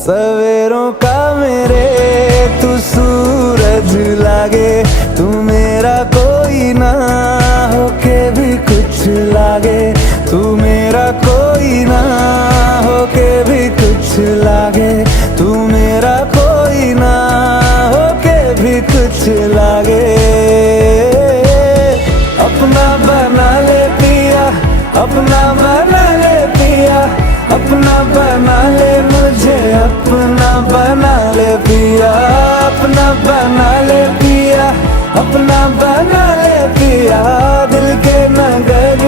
सवेरों का मेरे तू सूरज लागे, तू मेरा कोई ना होके भी कुछ लागे, तू मेरा कोई ना होके भी कुछ लागे, तू मेरा कोई ना होके भी कुछ लागे। अपना बना ले पिया, अपना बना ले पिया, अपना बना ले मुझे, अपना बना ले पिया, अपना बना ले पिया, अपना बना ले पिया। दिल के नगर